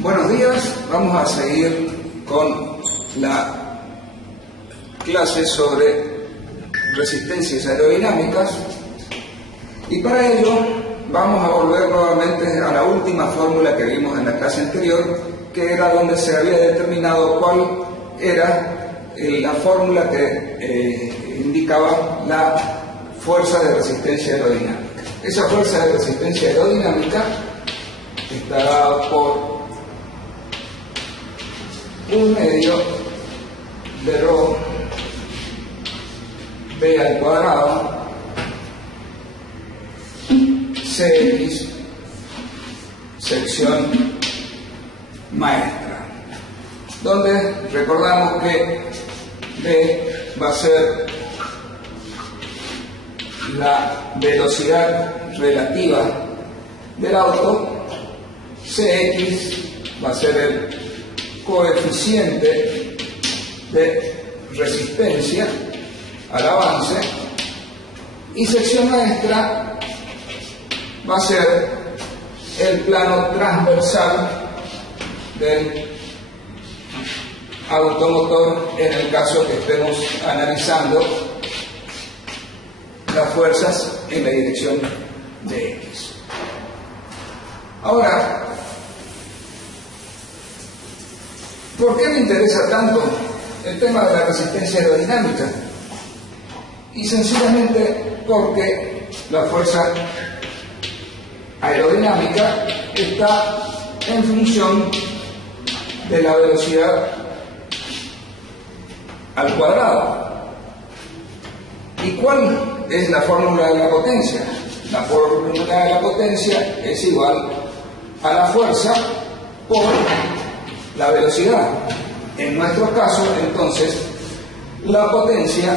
Buenos días, vamos a seguir con la clase sobre resistencias aerodinámicas y para ello vamos a volver nuevamente a la última fórmula que vimos en la clase anterior, que era donde se había determinado cuál era la fórmula que indicaba la fuerza de resistencia aerodinámica. Esa fuerza de resistencia aerodinámica está dada por 1 medio de rho b al cuadrado cx sección maestra, donde recordamos que b va a ser la velocidad relativa del auto, cx va a ser el coeficiente de resistencia al avance y sección maestra va a ser el plano transversal del automotor en el caso que estemos analizando las fuerzas en la dirección de X. Ahora, ¿por qué me interesa tanto el tema de la resistencia aerodinámica? Y sencillamente porque la fuerza aerodinámica está en función de la velocidad al cuadrado. ¿Y cuál es la fórmula de la potencia? La fórmula de la potencia es igual a la fuerza por la velocidad. En nuestro caso, entonces, la potencia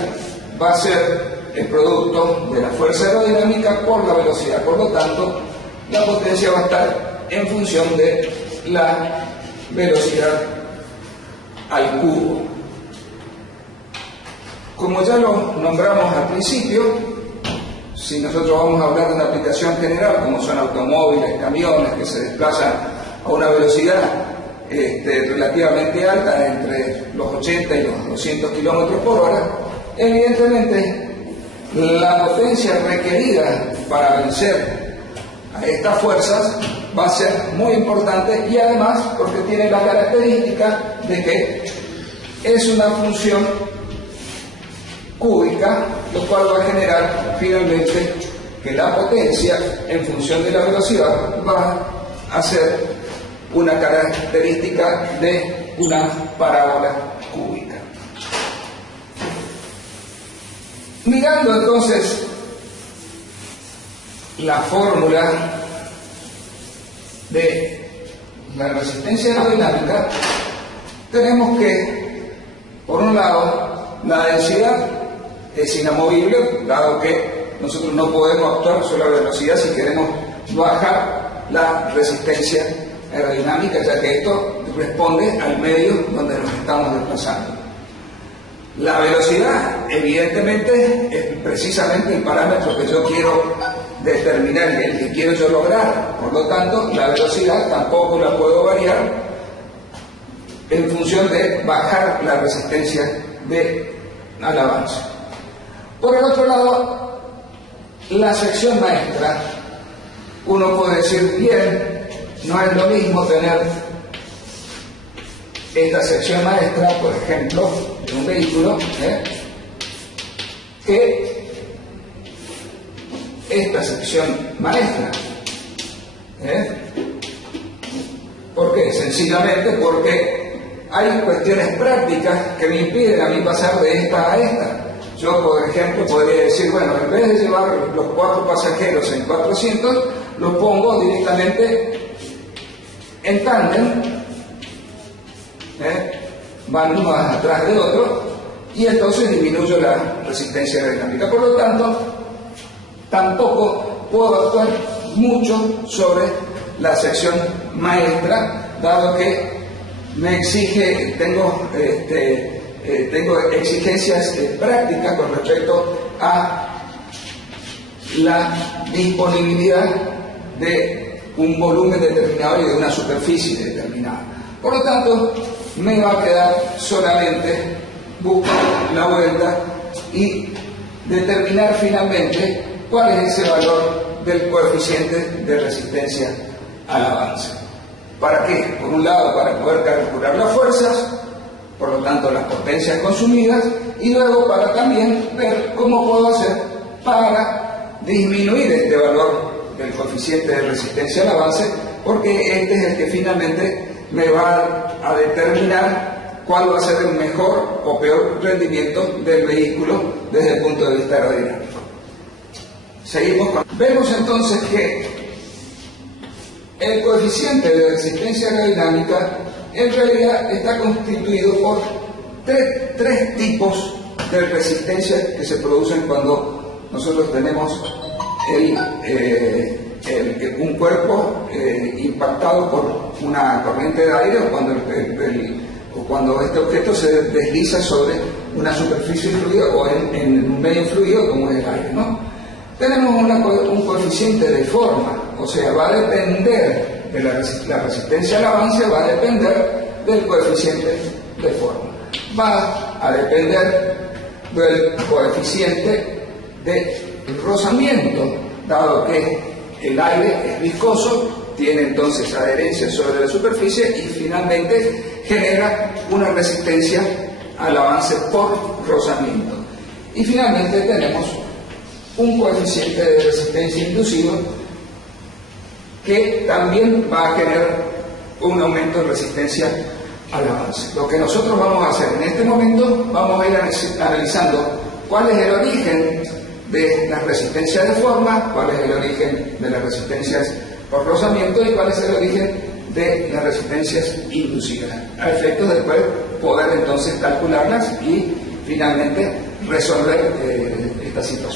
va a ser el producto de la fuerza aerodinámica por la velocidad. Por lo tanto, la potencia va a estar en función de la velocidad al cubo. Como ya lo nombramos al principio, si nosotros vamos a hablar de una aplicación general, como son automóviles, camiones que se desplazan a una velocidad relativamente alta, entre los 80 y los 200 kilómetros por hora, evidentemente la potencia requerida para vencer a estas fuerzas va a ser muy importante, y además porque tiene la característica de que es una función cúbica, lo cual va a generar finalmente que la potencia en función de la velocidad va a ser una característica de una parábola cúbica. Mirando entonces la fórmula de la resistencia aerodinámica, tenemos que, por un lado, la densidad es inamovible, dado que nosotros no podemos actuar sobre la velocidad si queremos bajar la resistencia aerodinámica, ya que esto responde al medio donde nos estamos desplazando. La velocidad, evidentemente, es precisamente el parámetro que yo quiero determinar y el que quiero yo lograr. Por lo tanto, la velocidad tampoco la puedo variar en función de bajar la resistencia al avance. Por el otro lado, la sección maestra, uno puede decir, bien, no es lo mismo tener esta sección maestra, por ejemplo, de un vehículo, que esta sección maestra. ¿Por qué? Sencillamente porque hay cuestiones prácticas que me impiden a mí pasar de esta a esta. Yo, por ejemplo, podría decir, bueno, en vez de llevar los 4 pasajeros en 400, los pongo directamente en tándem, van uno atrás de otro, y entonces disminuyo la resistencia aerodinámica. Por lo tanto, tampoco puedo actuar mucho sobre la sección maestra, dado que me exige, tengo exigencias prácticas con respecto a la disponibilidad de un volumen determinado y de una superficie determinada. Por lo tanto, me va a quedar solamente buscar la vuelta y determinar finalmente cuál es ese valor del coeficiente de resistencia al avance. ¿Para qué? Por un lado, para poder calcular las fuerzas, por lo tanto las potencias consumidas, y luego para también ver cómo puedo hacer para disminuir este valor del coeficiente de resistencia al avance, porque este es el que finalmente me va a determinar cuál va a ser el mejor o peor rendimiento del vehículo desde el punto de vista aerodinámico. Seguimos con... Vemos entonces que el coeficiente de resistencia aerodinámica en realidad está constituido por tres tipos de resistencia que se producen cuando nosotros tenemos un cuerpo impactado por una corriente de aire, o cuando este objeto se desliza sobre una superficie fluida o en un medio fluido como es el aire, ¿no? Tenemos un coeficiente de forma, o sea, va a depender de la resistencia al avance, va a depender del coeficiente de forma. Va a depender del coeficiente de rozamiento, dado que el aire es viscoso, tiene entonces adherencia sobre la superficie y finalmente genera una resistencia al avance por rozamiento. Y finalmente tenemos un coeficiente de resistencia inducido que también va a generar un aumento de resistencia al avance. Lo que nosotros vamos a hacer en este momento, vamos a ir analizando cuál es el origen de las resistencias de forma, cuál es el origen de las resistencias por rozamiento y cuál es el origen de las resistencias inducidas, a efectos de poder entonces calcularlas y finalmente resolver esta situación.